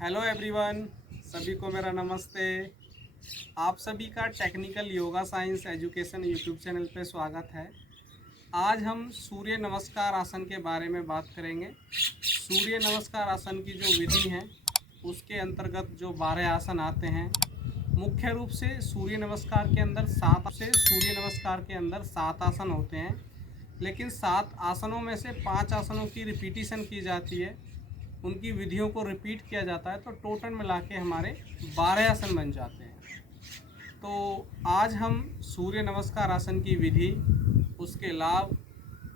Hello everyone, सभी को मेरा नमस्ते। आप सभी का technical yoga science education YouTube channel पे स्वागत है। आज हम सूर्य नमस्कार आसन के बारे में बात करेंगे। सूर्य नमस्कार आसन की जो विधि है उसके अंतर्गत जो 12 आसन आते हैं, मुख्य रूप से सूर्य नमस्कार के अंदर 7 आसन होते हैं, लेकिन 7 आसनों में से 5 आसनों की रिपीटिशन की जाती है, उनकी विधियों को रिपीट किया जाता है, तो टोटल मिला के हमारे 12 आसन बन जाते हैं। तो आज हम सूर्य नमस्कार आसन की विधि, उसके लाभ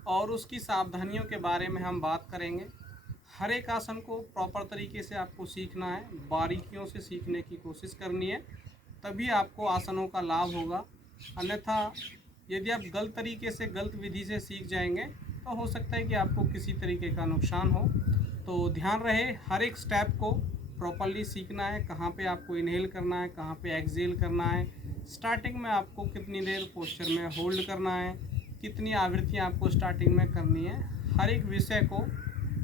और उसकी सावधानियों के बारे में हम बात करेंगे। हर एक आसन को प्रॉपर तरीके से आपको सीखना है, बारीकियों से सीखने की कोशिश करनी है, तभी आपको आसनों का लाभ होगा। अन्यथा यदि आप गलत तरीके से, गलत विधि से सीख जाएंगे तो हो सकता है कि आपको किसी तरीके का नुकसान हो। तो ध्यान रहे, हर एक स्टेप को प्रॉपरली सीखना है। कहाँ पे आपको इनहेल करना है, कहाँ पे एक्सहेल करना है, स्टार्टिंग में आपको कितनी देर पोस्चर में होल्ड करना है, कितनी आवृत्तियाँ आपको स्टार्टिंग में करनी है। हर एक विषय को,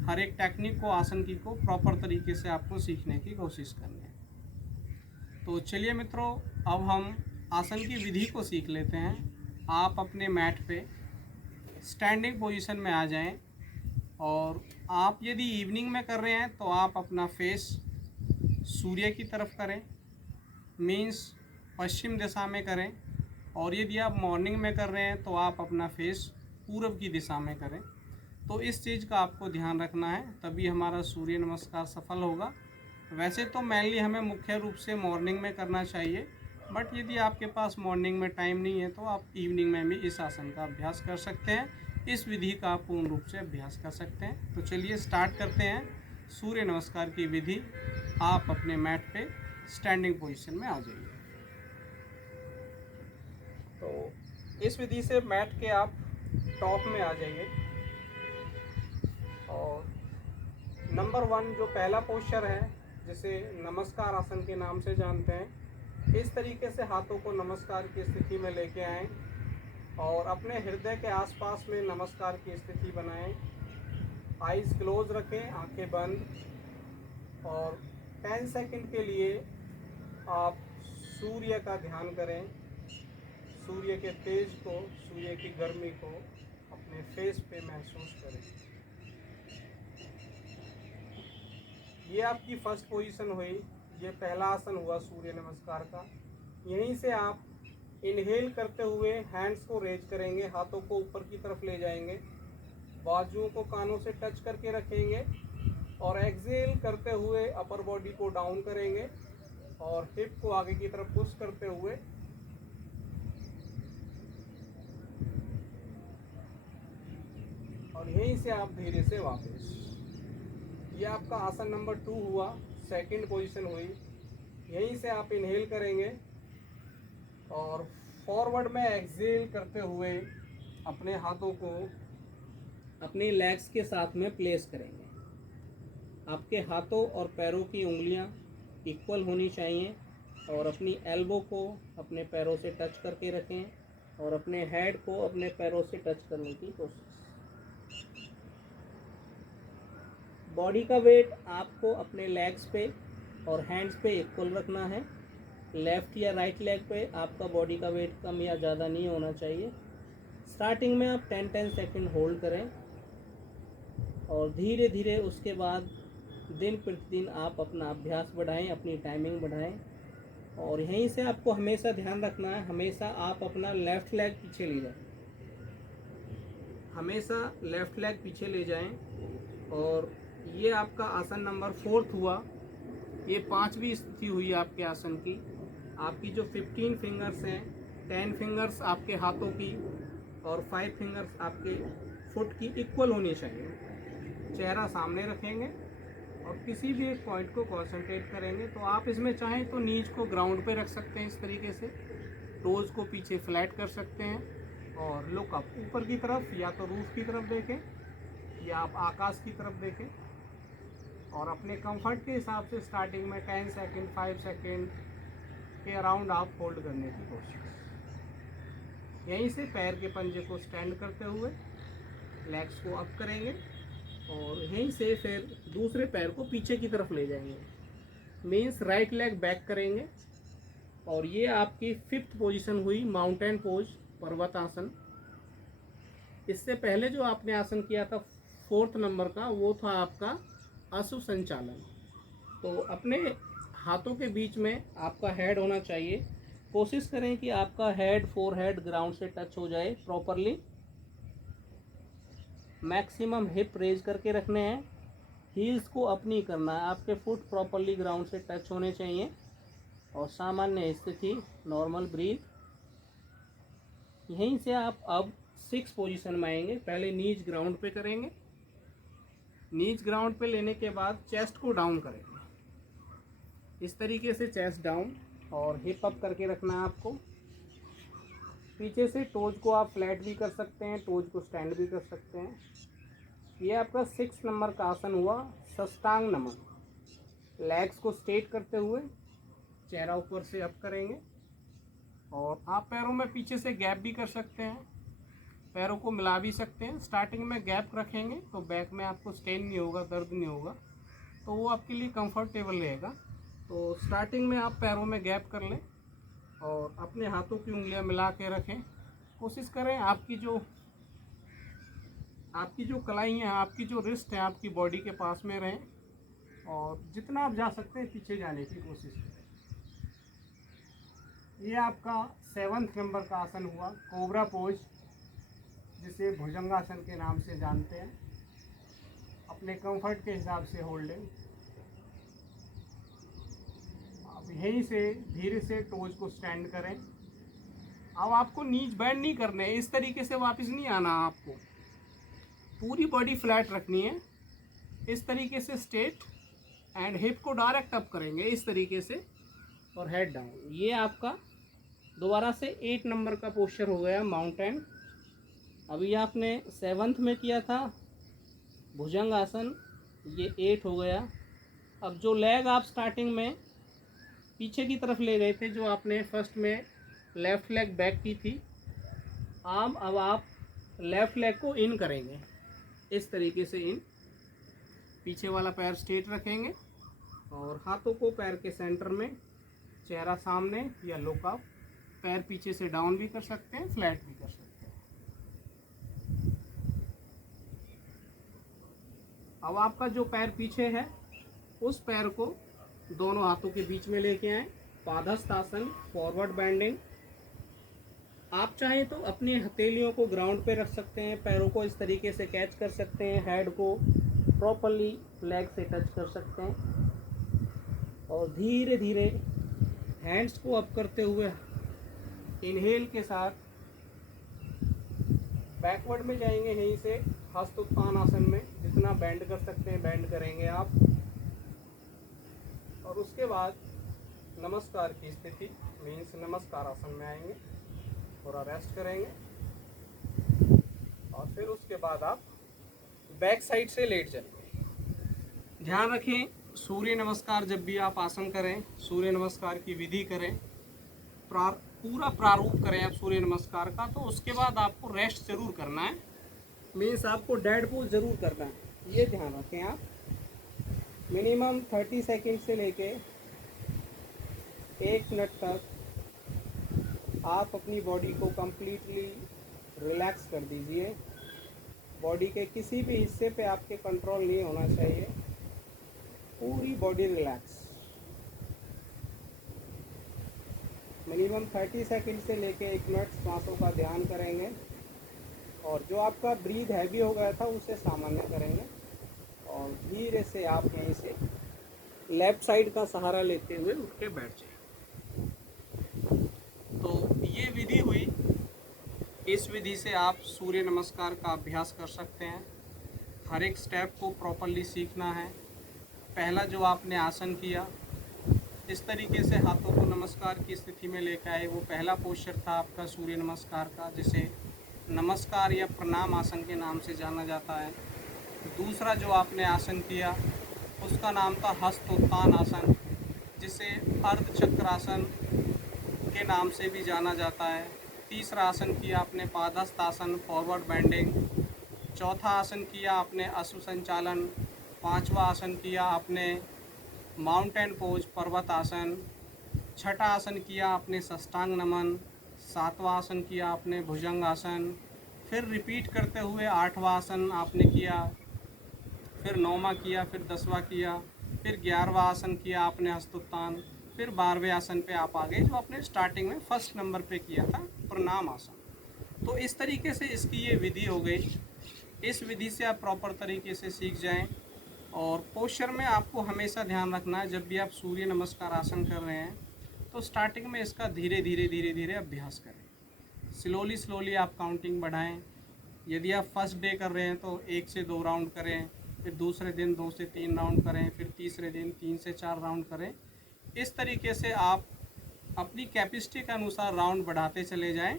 हर एक टेक्निक को, आसन की को प्रॉपर तरीके से आपको सीखने की कोशिश करनी है। तो चलिए मित्रों, अब हम आसन की विधि को सीख लेते हैं। आप अपने मैट पे स्टैंडिंग पोजीशन में आ जाएं, और आप यदि इवनिंग में कर रहे हैं तो आप अपना फेस सूर्य की तरफ करें, मीन्स पश्चिम दिशा में करें। और यदि आप मॉर्निंग में कर रहे हैं तो आप अपना फेस पूरब की दिशा में करें। तो इस चीज़ का आपको ध्यान रखना है, तभी हमारा सूर्य नमस्कार सफल होगा। वैसे तो मेनली हमें मुख्य रूप से मॉर्निंग में करना चाहिए, बट यदि आपके पास मॉर्निंग में टाइम नहीं है तो आप इवनिंग में भी इस आसन का अभ्यास कर सकते हैं। इस विधि का आप पूर्ण रूप से अभ्यास कर सकते हैं। तो चलिए स्टार्ट करते हैं सूर्य नमस्कार की विधि। आप अपने मैट पे स्टैंडिंग पोजीशन में आ जाइए। तो इस विधि से मैट के आप टॉप में आ जाइए, और नंबर 1 जो पहला पोस्चर है, जिसे नमस्कार आसन के नाम से जानते हैं, इस तरीके से हाथों को नमस्कार की स्थिति में लेके आएं और अपने हृदय के आसपास में नमस्कार की स्थिति बनाएं। आइज़ क्लोज रखें, आंखें बंद, और 10 सेकंड के लिए आप सूर्य का ध्यान करें। सूर्य के तेज को, सूर्य की गर्मी को अपने फेस पे महसूस करें। ये आपकी फर्स्ट पोजीशन हुई, ये पहला आसन हुआ सूर्य नमस्कार का। यहीं से आप इनहेल करते हुए हैंड्स को रेज करेंगे, हाथों को ऊपर की तरफ ले जाएंगे, बाजुओं को कानों से टच करके रखेंगे, और एक्सहेल करते हुए अपर बॉडी को डाउन करेंगे और हिप को आगे की तरफ पुश करते हुए और यहीं से आप धीरे से वापस। ये आपका आसन नंबर 2 हुआ, सेकंड पोजीशन हुई। यहीं से आप इनहेल करेंगे और फॉरवर्ड में एक्सहेल करते हुए अपने हाथों को अपने लेग्स के साथ में प्लेस करेंगे। आपके हाथों और पैरों की उंगलियां इक्वल होनी चाहिए, और अपनी एल्बो को अपने पैरों से टच करके रखें और अपने हेड को अपने पैरों से टच करने की कोशिश। बॉडी का वेट आपको अपने लेग्स पे और हैंड्स पे इक्वल रखना है। लेफ़्ट या राइट लेग पे आपका बॉडी का वेट कम या ज़्यादा नहीं होना चाहिए। स्टार्टिंग में आप 10 सेकंड होल्ड करें, और धीरे धीरे उसके बाद दिन प्रतिदिन आप अपना अभ्यास बढ़ाएं, अपनी टाइमिंग बढ़ाएं। और यहीं से आपको हमेशा ध्यान रखना है, हमेशा आप अपना लेफ़्ट लेग पीछे ले जाएं, हमेशा लेफ़्ट लेग पीछे ले जाएं। और ये आपका आसन नंबर 4 हुआ, ये 5वीं स्थिति हुई आपके आसन की। आपकी जो 15 फिंगर्स हैं, 10 फिंगर्स आपके हाथों की और 5 फिंगर्स आपके फुट की इक्वल होनी चाहिए। चेहरा सामने रखेंगे और किसी भी एक पॉइंट को कंसंट्रेट करेंगे। तो आप इसमें चाहें तो नीज को ग्राउंड पे रख सकते हैं, इस तरीके से टोज को पीछे फ्लैट कर सकते हैं, और लुक अप, ऊपर की तरफ, या तो रूफ की तरफ देखें या आप आकाश की तरफ देखें। और अपने कंफर्ट के हिसाब से स्टार्टिंग में 10 सेकंड, 5 सेकंड के अराउंड आप होल्ड करने की कोशिश। यहीं से पैर के पंजे को स्टैंड करते हुए लेग्स को अप करेंगे, और यहीं से फिर दूसरे पैर को पीछे की तरफ ले जाएंगे। मीन्स राइट लेग बैक करेंगे। और ये आपकी 5th पोजीशन हुई माउंटेन पोज, पर्वत आसन। इससे पहले जो आपने आसन किया था 4th नंबर का, वो था आपका अश्व संचालन। तो अपने हाथों के बीच में आपका हेड होना चाहिए। कोशिश करें कि आपका हेड, फोरहेड ग्राउंड से टच हो जाए प्रॉपरली। मैक्सिमम हिप रेज करके रखने हैं, हील्स को अप नहीं करना है, आपके फुट प्रॉपरली ग्राउंड से टच होने चाहिए। और सामान्य स्थिति, नॉर्मल ब्रीथ। यहीं से आप अब 6 पोजीशन में आएंगे। पहले नीज ग्राउंड पे करेंगे। नीज ग्राउंड पे लेने के बाद चेस्ट को डाउन करेंगे, इस तरीके से चेस्ट डाउन, और हिप अप करके रखना है आपको। पीछे से टोज को आप फ्लैट भी कर सकते हैं, टोज को स्टैंड भी कर सकते हैं। ये आपका 6 नंबर का आसन हुआ, सष्टांग नमन। लेग्स को स्ट्रेट करते हुए चेहरा ऊपर से अप करेंगे। और आप पैरों में पीछे से गैप भी कर सकते हैं, पैरों को मिला भी सकते हैं। स्टार्टिंग में गैप रखेंगे तो बैक में आपको स्ट्रेन नहीं होगा, दर्द नहीं होगा, तो वो आपके लिए कंफर्टेबल रहेगा। तो स्टार्टिंग में आप पैरों में गैप कर लें और अपने हाथों की उंगलियां मिला के रखें। कोशिश करें आपकी जो कलाई है, आपकी जो रिस्ट है, आपकी बॉडी के पास में रहें, और जितना आप जा सकते हैं पीछे जाने की कोशिश करें। ये आपका 7th नंबर का आसन हुआ, कोबरा पोज, जिसे भुजंगासन के नाम से जानते हैं। अपने कंफर्ट के हिसाब से होल्डिंग। अब यहीं से धीरे से टोज को स्टैंड करें। अब आपको नीज बैंड नहीं करने, इस तरीके से वापस नहीं आना, आपको पूरी बॉडी फ्लैट रखनी है, इस तरीके से स्ट्रेट, एंड हिप को डायरेक्ट अप करेंगे इस तरीके से, और हेड डाउन। ये आपका दोबारा से 8 नंबर का पोस्चर हो गया, माउंटेन। अभी आपने 7th में किया था भुजंग आसन, ये 8 हो गया। अब जो लेग आप स्टार्टिंग में पीछे की तरफ ले गए थे, जो आपने फर्स्ट में लेफ़्ट लेग बैक की थी, अब आप लेफ़्ट लेग को इन करेंगे, इस तरीके से इन। पीछे वाला पैर स्ट्रेट रखेंगे और हाथों को पैर के सेंटर में, चेहरा सामने या लुक अप। पैर पीछे से डाउन भी कर सकते हैं, फ्लैट भी कर सकते हैं। अब आपका जो पैर पीछे है, उस पैर को दोनों हाथों के बीच में लेके आए, पादहस्त आसन, फॉरवर्ड बेंडिंग। आप चाहें तो अपनी हथेलियों को ग्राउंड पे रख सकते हैं, पैरों को इस तरीके से कैच कर सकते हैं, हेड को प्रॉपरली लेग से टच कर सकते हैं। और धीरे धीरे हैंड्स को अप करते हुए इनहेल के साथ बैकवर्ड में जाएंगे, यहीं से हस्त उत्थान आसन में जितना बेंड कर सकते हैं बेंड करेंगे आप। और उसके बाद नमस्कार की स्थिति, मीन्स नमस्कार आसन में आएंगे, थोड़ा रेस्ट करेंगे, और फिर उसके बाद आप बैक साइड से लेट जाएंगे। ध्यान रखें, सूर्य नमस्कार जब भी आप आसन करें, सूर्य नमस्कार की विधि करें, पूरा प्रारूप करें आप सूर्य नमस्कार का, तो उसके बाद आपको रेस्ट जरूर करना है, मीन्स आपको डेड पोज जरूर करना है। ये ध्यान रखें आप। मिनिमम 30 सेकंड से लेके 1 मिनट तक आप अपनी बॉडी को कंप्लीटली रिलैक्स कर दीजिए। बॉडी के किसी भी हिस्से पे आपके कंट्रोल नहीं होना चाहिए, पूरी बॉडी रिलैक्स। मिनिमम 30 सेकंड से लेके 1 मिनट सांसों का ध्यान करेंगे, और जो आपका ब्रीथ हैवी हो गया था उसे सामान्य करेंगे, और धीरे से आप यहीं से लेफ्ट साइड का सहारा लेते हुए उठ के बैठ जाएं। तो ये विधि हुई। इस विधि से आप सूर्य नमस्कार का अभ्यास कर सकते हैं। हर एक स्टेप को प्रॉपरली सीखना है। पहला जो आपने आसन किया, इस तरीके से हाथों को नमस्कार की स्थिति में लेकर आए, वो पहला पोस्चर था आपका सूर्य नमस्कार का, जिसे नमस्कार या प्रणाम आसन के नाम से जाना जाता है। दूसरा जो आपने आसन किया, उसका नाम था हस्तोत्थान आसन, जिसे अर्धचक्रासन के नाम से भी जाना जाता है। तीसरा आसन किया आपने पादहस्त आसन, फॉरवर्ड बेंडिंग। चौथा आसन किया आपने अश्व संचालन। पांचवा आसन किया आपने माउंटेन पोज पर्वत आसन, छठा आसन किया आपने साष्टांग नमन, सातवां आसन किया आपने भुजंग आसन, फिर रिपीट करते हुए आठवां आसन आपने किया, फिर नौवां किया, फिर 10वां किया, फिर 11वां आसन किया आपने हस्तोत्तान, फिर 12वें आसन पे आप आ गए जो आपने स्टार्टिंग में फर्स्ट नंबर पे किया था प्रणाम आसन। तो इस तरीके से इसकी ये विधि हो गई। इस विधि से आप प्रॉपर तरीके से सीख जाएं। और पोस्चर में आपको हमेशा ध्यान रखना है, जब भी आप सूर्य नमस्कार आसन कर रहे हैं तो स्टार्टिंग में इसका धीरे धीरे अभ्यास करें। स्लोली आप काउंटिंग बढ़ाएं। यदि आप फर्स्ट डे कर रहे हैं तो 1 से 2 राउंड करें, फिर दूसरे दिन 2 से 3 राउंड करें, फिर तीसरे दिन 3 से 4 राउंड करें। इस तरीके से आप अपनी कैपेसिटी के अनुसार राउंड बढ़ाते चले जाएं,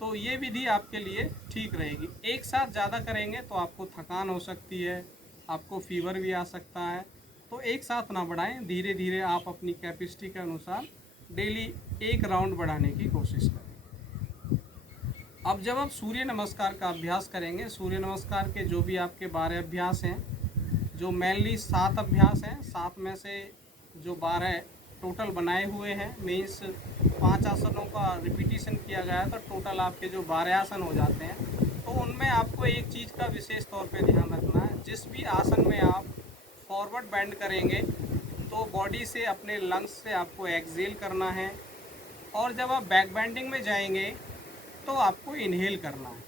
तो ये विधि आपके लिए ठीक रहेगी। एक साथ ज़्यादा करेंगे तो आपको थकान हो सकती है, आपको फीवर भी आ सकता है। तो एक साथ ना बढ़ाएं, धीरे धीरे आप अपनी कैपेसिटी के अनुसार डेली 1 राउंड बढ़ाने की कोशिश करें। अब जब आप सूर्य नमस्कार का अभ्यास करेंगे, सूर्य नमस्कार के जो भी आपके 12 अभ्यास हैं, जो मेनली 7 अभ्यास हैं, 7 में से जो 12 टोटल बनाए हुए हैं, मीन्स 5 आसनों का रिपीटिशन किया गया है, तो टोटल आपके जो 12 आसन हो जाते हैं। तो उनमें आपको एक चीज़ का विशेष तौर पे ध्यान रखना है, जिस भी आसन में आप फॉरवर्ड बेंड करेंगे तो बॉडी से अपने लंग्स से आपको एक्सहेल करना है, और जब आप बैक बेंडिंग में जाएंगे तो आपको इनहेल करना है।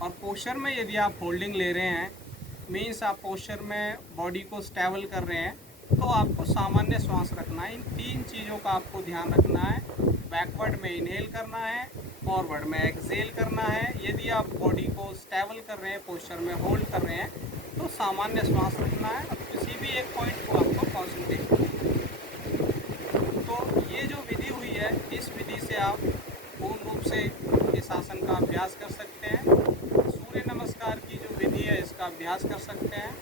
और पोस्चर में यदि आप होल्डिंग ले रहे हैं, मीन्स आप पोस्चर में बॉडी को स्टेबल कर रहे हैं, तो आपको सामान्य श्वास रखना है। इन 3 चीज़ों का आपको ध्यान रखना है। बैकवर्ड में इनहेल करना है, फॉरवर्ड में एक्सहेल करना है। यदि आप बॉडी को स्टेबल कर रहे हैं, पोस्चर में होल्ड कर रहे हैं, तो सामान्य श्वास रखना है और किसी भी एक पॉइंट को आपको कॉन्सेंट्रेट करना है। तो ये जो विधि हुई है, इस विधि से आप पूर्ण रूप से इस आसन का अभ्यास कर सकते हैं। सूर्य नमस्कार की जो विधि है इसका अभ्यास कर सकते हैं।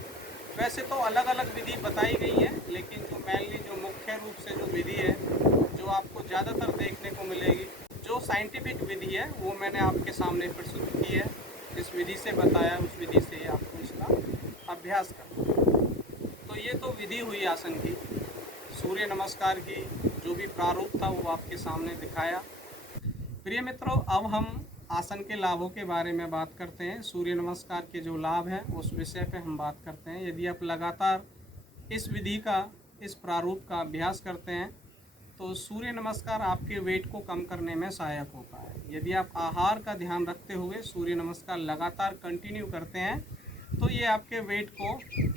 वैसे तो अलग अलग विधि बताई गई है, लेकिन जो मेनली जो मुख्य रूप से जो विधि है, जो आपको ज़्यादातर देखने को मिलेगी, जो साइंटिफिक विधि है, वो मैंने आपके सामने प्रस्तुत की है। जिस विधि से बताया उस विधि से आपको इसका अभ्यास करना है। तो ये तो विधि हुई आसन की। सूर्य नमस्कार की जो भी प्रारूप था वो आपके सामने दिखाया। प्रिय मित्रों, अब हम आसन के लाभों के बारे में बात करते हैं। सूर्य नमस्कार के जो लाभ हैं उस विषय पे हम बात करते हैं। यदि आप लगातार इस विधि का, इस प्रारूप का अभ्यास करते हैं तो सूर्य नमस्कार आपके वेट को कम करने में सहायक होता है। यदि आप आहार का ध्यान रखते हुए सूर्य नमस्कार लगातार कंटिन्यू करते हैं तो ये आपके वेट को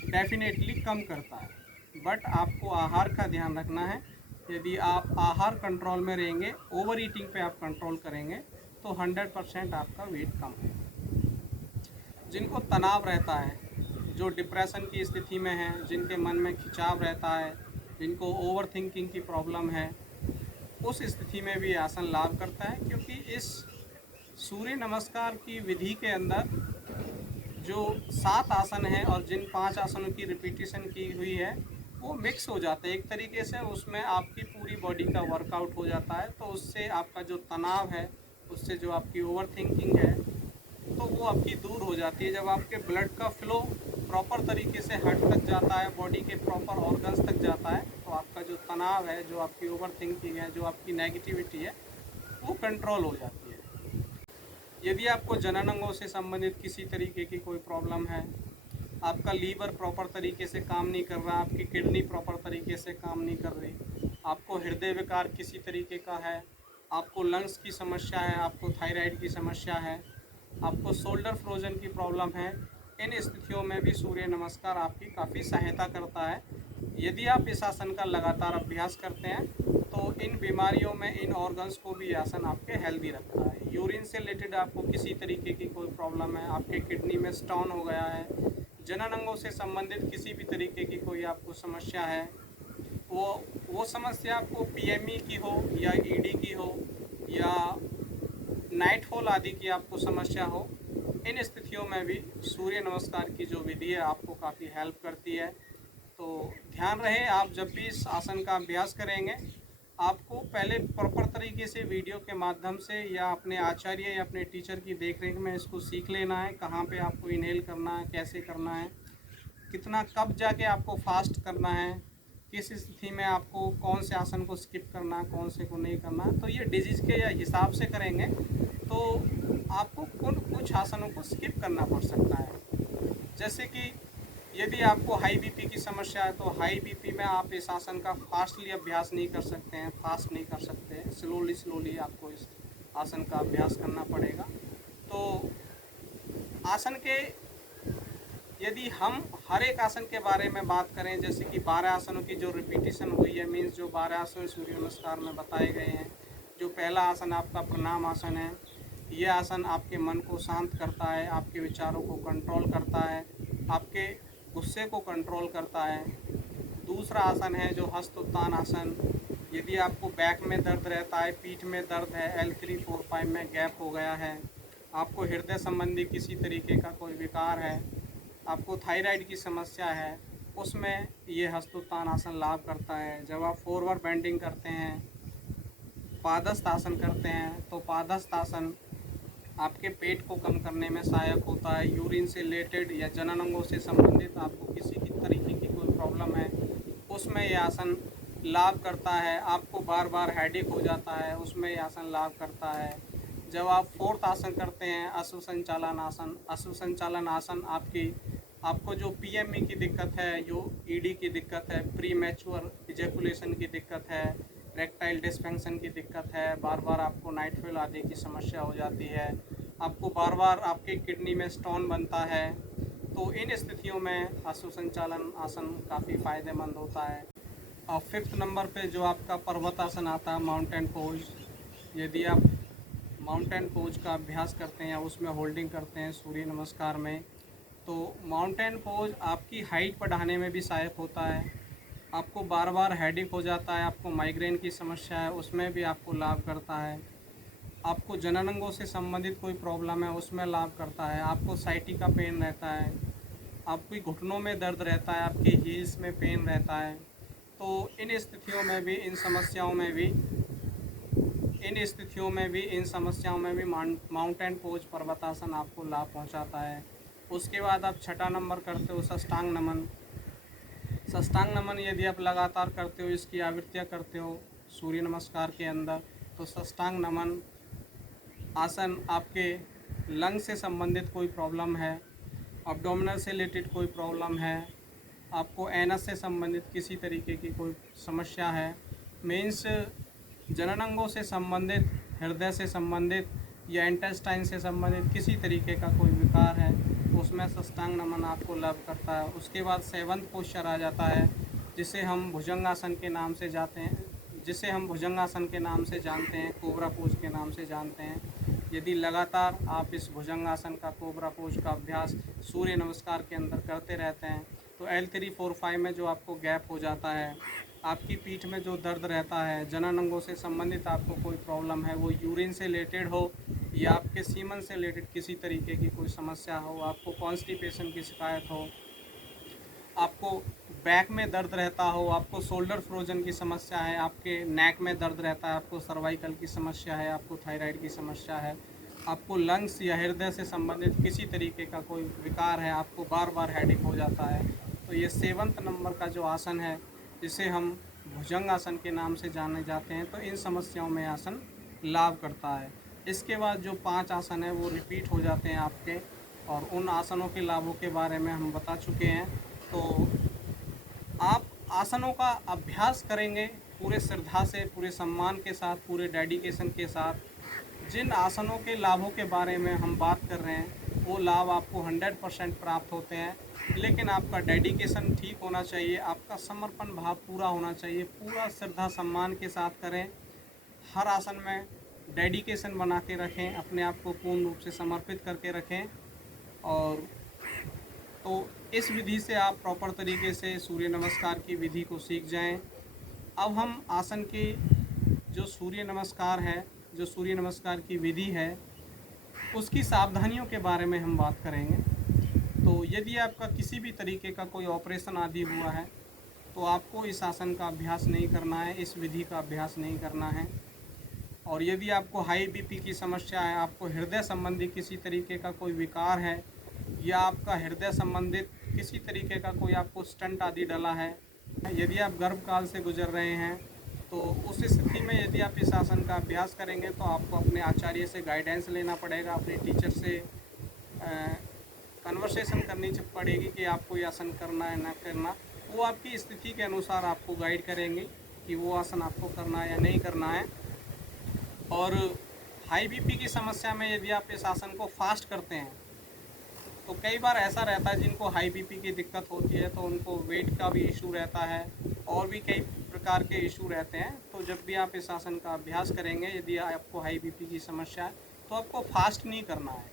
डेफिनेटली कम करता है। बट आपको आहार का ध्यान रखना है। यदि आप आहार कंट्रोल में रहेंगे, ओवर ईटिंग पे आप कंट्रोल करेंगे, तो 100% आपका वेट कम होगा। जिनको तनाव रहता है, जो डिप्रेशन की स्थिति में है, जिनके मन में खिंचाव रहता है, जिनको ओवर थिंकिंग की प्रॉब्लम है, उस स्थिति में भी आसन लाभ करता है। क्योंकि इस सूर्य नमस्कार की विधि के अंदर जो 7 आसन हैं और जिन 5 आसनों की रिपीटिशन की हुई है वो मिक्स हो जाते हैं एक तरीके से। उसमें आपकी पूरी बॉडी का वर्कआउट हो जाता है, तो उससे आपका जो तनाव है, उससे जो आपकी ओवर थिंकिंग है, तो वो आपकी दूर हो जाती है। जब आपके ब्लड का फ्लो प्रॉपर तरीके से हार्ट तक जाता है, बॉडी के प्रॉपर ऑर्गन्स तक जाता है, तो आपका जो तनाव है, जो आपकी ओवर थिंकिंग है, जो आपकी नेगेटिविटी है, वो कंट्रोल हो जाती है। यदि आपको जनन अंगों से संबंधित किसी तरीके की कोई प्रॉब्लम है, आपका लीवर प्रॉपर तरीके से काम नहीं कर रहा, आपकी किडनी प्रॉपर तरीके से काम नहीं कर रही, आपको हृदय विकार किसी तरीके का है, आपको लंग्स की समस्या है, आपको थायराइड की समस्या है, आपको शोल्डर फ्रोजन की प्रॉब्लम है, इन स्थितियों में भी सूर्य नमस्कार आपकी काफ़ी सहायता करता है। यदि आप इस आसन का लगातार अभ्यास करते हैं तो इन बीमारियों में, इन ऑर्गन्स को भी आसन आपके हेल्दी रखता है। यूरिन से रिलेटेड आपको किसी तरीके की कोई प्रॉब्लम है, आपके किडनी में स्टोन हो गया है, जनन अंगों से संबंधित किसी भी तरीके की कोई आपको समस्या है, वो समस्या आपको पीएमई की हो या ईडी की हो या नाइट फॉल आदि की आपको समस्या हो, इन स्थितियों में भी सूर्य नमस्कार की जो विधि है आपको काफ़ी हेल्प करती है। तो ध्यान रहे, आप जब भी इस आसन का अभ्यास करेंगे, आपको पहले प्रॉपर तरीके से वीडियो के माध्यम से या अपने आचार्य या अपने टीचर की देखरेख में इसको सीख लेना है। कहाँ पे आपको इनहेल करना है, कैसे करना है, कितना कब जाके आपको फास्ट करना है, किस स्थिति में आपको कौन से आसन को स्किप करना, कौन से को नहीं करना, तो ये डिजीज़ के हिसाब से करेंगे तो आपको कुछ आसनों को स्किप करना पड़ सकता है। जैसे कि यदि आपको हाई बीपी की समस्या है तो हाई बीपी में आप इस आसन का फास्टली अभ्यास नहीं कर सकते हैं, फास्ट नहीं कर सकते, स्लोली आपको इस आसन का अभ्यास करना पड़ेगा। तो आसन के यदि हम हर एक आसन के बारे में बात करें, जैसे कि 12 आसनों की जो रिपीटिशन हुई है, मीन्स जो 12 आसन सूर्य नमस्कार में बताए गए हैं। जो पहला आसन आपका प्रणाम आसन है, यह आसन आपके मन को शांत करता है, आपके विचारों को कंट्रोल करता है, आपके गुस्से को कंट्रोल करता है। दूसरा आसन है जो हस्त उत्तान आसन। यदि आपको बैक में दर्द रहता है, पीठ में दर्द है, L3, 4, 5 में गैप हो गया है, आपको हृदय संबंधी किसी तरीके का कोई विकार है, आपको थायराइड की समस्या है, उसमें ये हस्तोत्तान आसन लाभ करता है। जब आप फॉरवर्ड बेंडिंग करते हैं, पादस्थ आसन करते हैं, तो पादस्थ आसन आपके पेट को कम करने में सहायक होता है। यूरिन से रिलेटेड या जनन अंगों से संबंधित आपको किसी की तरीके की कोई प्रॉब्लम है, उसमें यह आसन लाभ करता है। आपको बार बार हेडेक हो जाता है, उसमें यह आसन लाभ करता है। जब आप फोर्थ आसन करते हैं, अश्व संचालन आसन, अश्व संचालन आसन आपको जो पीएमई की दिक्कत है, जो ईडी की दिक्कत है, प्री मैच्योर इजैकुलेशन की दिक्कत है, रेक्टाइल डिस्फंक्शन की दिक्कत है, बार बार आपको नाइट फेल आदि की समस्या हो जाती है, आपको बार बार आपकी किडनी में स्टोन बनता है, तो इन स्थितियों में अश्व संचालन आसन काफ़ी फ़ायदेमंद होता है। और 5th नंबर पे जो आपका पर्वतासन आता है, माउंटेन पोज। यदि आप माउंटेन पोज का अभ्यास करते हैं या उसमें होल्डिंग करते हैं सूर्य नमस्कार में, तो माउंटेन पोज आपकी हाइट बढ़ाने में भी सहायक होता है। आपको बार बार हेडेक हो जाता है, आपको माइग्रेन की समस्या है, उसमें भी आपको लाभ करता है। आपको जनन अंगों से संबंधित कोई प्रॉब्लम है, उसमें लाभ करता है। आपको साइटिका पेन रहता है, आपकी घुटनों में दर्द रहता है, आपकी हील्स में पेन रहता है, तो इन स्थितियों में भी इन समस्याओं में भी माउंटेन पोज पर्वतासन आपको लाभ पहुंचाता है। उसके बाद आप छठा नंबर करते हो साष्टांग नमन। साष्टांग नमन यदि आप लगातार करते हो, इसकी आवृत्तियाँ करते हो सूर्य नमस्कार के अंदर, तो साष्टांग नमन आसन आपके लंग से संबंधित कोई प्रॉब्लम है, अब्डोमिनल से रिलेटेड कोई प्रॉब्लम है, आपको एनस से संबंधित किसी तरीके की कोई समस्या है, मीन्स जनन अंगों से संबंधित, हृदय से संबंधित या इंटेस्टाइन से संबंधित किसी तरीके का कोई विकार है, उसमें साष्टांग नमन आपको लाभ करता है। उसके बाद 7th पोस्चर आ जाता है, जिसे हम भुजंगासन के नाम से जानते हैं, कोबरा पोज के नाम से जानते हैं। यदि लगातार आप इस भुजंगासन का, कोबरा पोज का अभ्यास सूर्य नमस्कार के अंदर करते रहते हैं, तो L3, 4, 5 में जो आपको गैप हो जाता है, आपकी पीठ में जो दर्द रहता है, जनन अंगों से संबंधित आपको कोई प्रॉब्लम है, वो यूरिन से रिलेटेड हो या आपके सीमन से रिलेटेड किसी तरीके की कोई समस्या हो, आपको कॉन्स्टिपेशन की शिकायत हो, आपको बैक में दर्द रहता हो, आपको शोल्डर फ्रोजन की समस्या है, आपके नेक में दर्द रहता है, आपको सर्वाइकल की समस्या है, आपको थायराइड की समस्या है, आपको लंग्स या हृदय से संबंधित किसी तरीके का कोई विकार है, आपको बार बार हेडेक हो जाता है, तो ये 7th नंबर का जो आसन है, जिसे हम भुजंग आसन के नाम से जाने जाते हैं, तो इन समस्याओं में आसन लाभ करता है। इसके बाद जो 5 आसन है वो रिपीट हो जाते हैं आपके, और उन आसनों के लाभों के बारे में हम बता चुके हैं। तो आप आसनों का अभ्यास करेंगे पूरे श्रद्धा से, पूरे सम्मान के साथ, पूरे डेडिकेशन के साथ। जिन आसनों के लाभों के बारे में हम बात कर रहे हैं, वो लाभ आपको 100% प्राप्त होते हैं, लेकिन आपका डेडिकेशन ठीक होना चाहिए, आपका समर्पण भाव पूरा होना चाहिए, पूरा श्रद्धा सम्मान के साथ करें। हर आसन में डेडिकेशन बना के रखें, अपने आप को पूर्ण रूप से समर्पित करके रखें। और तो इस विधि से आप प्रॉपर तरीके से सूर्य नमस्कार की विधि को सीख जाएं। अब हम आसन की जो सूर्य नमस्कार की विधि है, उसकी सावधानियों के बारे में हम बात करेंगे। तो यदि आपका किसी भी तरीके का कोई ऑपरेशन आदि हुआ है, तो आपको इस आसन का अभ्यास नहीं करना है, इस विधि का अभ्यास नहीं करना है। और यदि आपको हाई बीपी की समस्या है, आपको हृदय संबंधी किसी तरीके का कोई विकार है, या आपका हृदय संबंधित किसी तरीके का कोई आपको स्टंट आदि डला है, यदि आप गर्भकाल से गुजर रहे हैं तो उस स्थिति में यदि आप इस आसन का अभ्यास करेंगे तो आपको अपने आचार्य से गाइडेंस लेना पड़ेगा, अपने टीचर से कन्वर्सेशन करनी पड़ेगी कि आपको ये आसन करना है ना करना। वो आपकी स्थिति के अनुसार आपको गाइड करेंगे कि वो आसन आपको करना है या नहीं करना है। और हाई बीपी की समस्या में यदि आप इस आसन को फास्ट करते हैं तो कई बार ऐसा रहता है जिनको हाई बीपी की दिक्कत होती है तो उनको वेट का भी इशू रहता है और भी कई प्रकार के इशू रहते हैं। तो जब भी आप इस आसन का अभ्यास करेंगे, यदि आपको हाई बीपी की समस्या है तो आपको फास्ट नहीं करना है,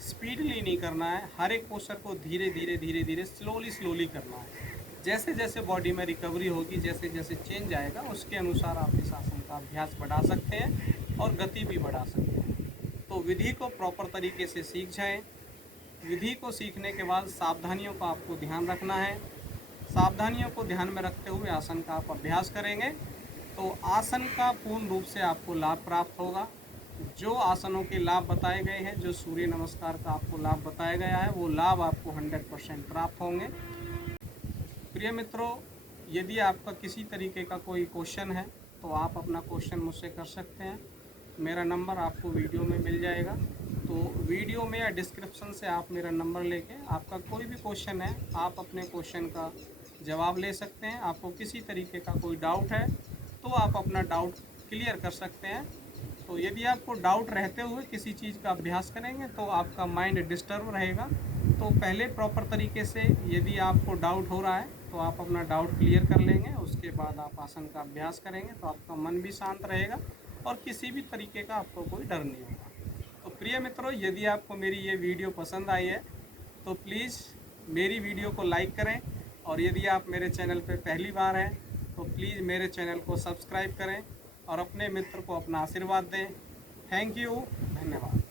स्पीडली नहीं करना है। हर एक पोस्चर को धीरे धीरे स्लोली करना है। जैसे जैसे बॉडी में रिकवरी होगी, जैसे जैसे चेंज आएगा, उसके अनुसार आप इस आसन का अभ्यास बढ़ा सकते हैं और गति भी बढ़ा सकते हैं। तो विधि को प्रॉपर तरीके से सीख जाएं। विधि को सीखने के बाद सावधानियों का आपको ध्यान रखना है। सावधानियों को ध्यान में रखते हुए आसन का आप अभ्यास करेंगे तो आसन का पूर्ण रूप से आपको लाभ प्राप्त होगा। जो आसनों के लाभ बताए गए हैं, जो सूर्य नमस्कार का आपको लाभ बताया गया है, वो लाभ आपको 100% प्राप्त होंगे। प्रिय मित्रों, यदि आपका किसी तरीके का कोई क्वेश्चन है तो आप अपना क्वेश्चन मुझसे कर सकते हैं। मेरा नंबर आपको वीडियो में मिल जाएगा, तो वीडियो में या डिस्क्रिप्शन से आप मेरा नंबर लेके आपका कोई भी क्वेश्चन है, आप अपने क्वेश्चन का जवाब ले सकते हैं। आपको किसी तरीके का कोई डाउट है तो आप अपना डाउट क्लियर कर सकते हैं। तो यदि आपको डाउट रहते हुए किसी चीज़ का अभ्यास करेंगे तो आपका माइंड डिस्टर्ब रहेगा। तो पहले प्रॉपर तरीके से यदि आपको डाउट हो रहा है तो आप अपना डाउट क्लियर कर लेंगे, उसके बाद आप आसन का अभ्यास करेंगे तो आपका मन भी शांत रहेगा और किसी भी तरीके का आपको कोई डर नहीं होगा। तो प्रिय मित्रों, यदि आपको मेरी ये वीडियो पसंद आई है तो प्लीज़ मेरी वीडियो को लाइक करें, और यदि आप मेरे चैनल पर पहली बार हैं तो प्लीज़ मेरे चैनल को सब्सक्राइब करें और अपने मित्र को अपना आशीर्वाद दें। थैंक यू, धन्यवाद।